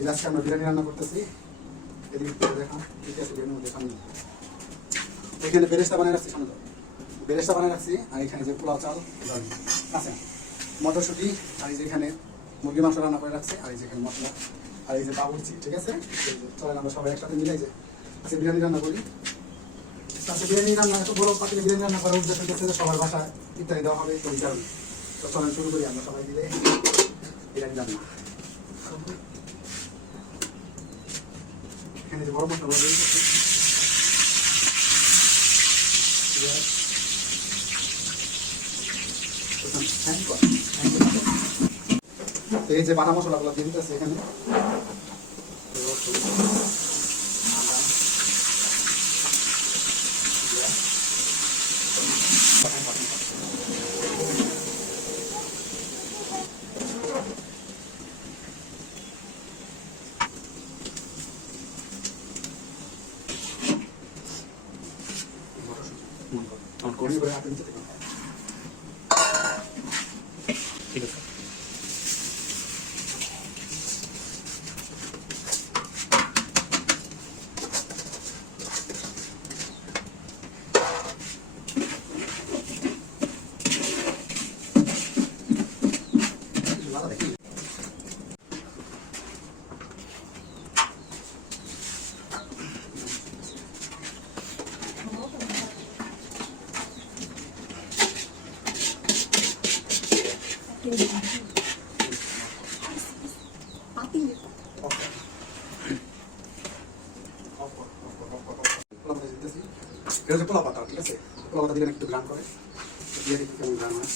এই আজকে আমরা বিরিয়ানি রান্না করতেছি। এদিকে দেখা ঠিক আছে, বিরিয়ানির মধ্যে সামনে এখানে বেরেস্তা বানিয়ে রাখছি, সামনে বেরেস্তা বানিয়ে রাখছি। আর এখানে যে পোলাও চাল আছে, মটরশুঁটি, আর এই যেখানে মুরগি মাংস রান্না করে রাখছি, আর এই যেখানে মশলা, আর এই যে বাবুর্চি। ঠিক আছে, চলেন আমরা সবাই একসাথে মিলাই যে আজকে বিরিয়ানি রান্না করি। আজকে বিরিয়ানি রান্না, এত বড় পাতিলে বিরিয়ানি রান্না করার উদ্দেশ্য হচ্ছে যে সবার বাসায় ইত্যাদি দেওয়া হবে, তো এই কারণে। তো চলেন শুরু করি আমরা সবাই মিলে বিরিয়ানি রান্না। এখানে যে বড় মশলা এই যে বাটা মশলাগুলো দিয়ে দিতেছে এখানে। ঠিক আছে, এটা হচ্ছে পোলা পাতা। ঠিক আছে, পোলা পাতা দিলে একটু গ্রাম করে দিয়ে দেখি কেমন গ্রাম হয়।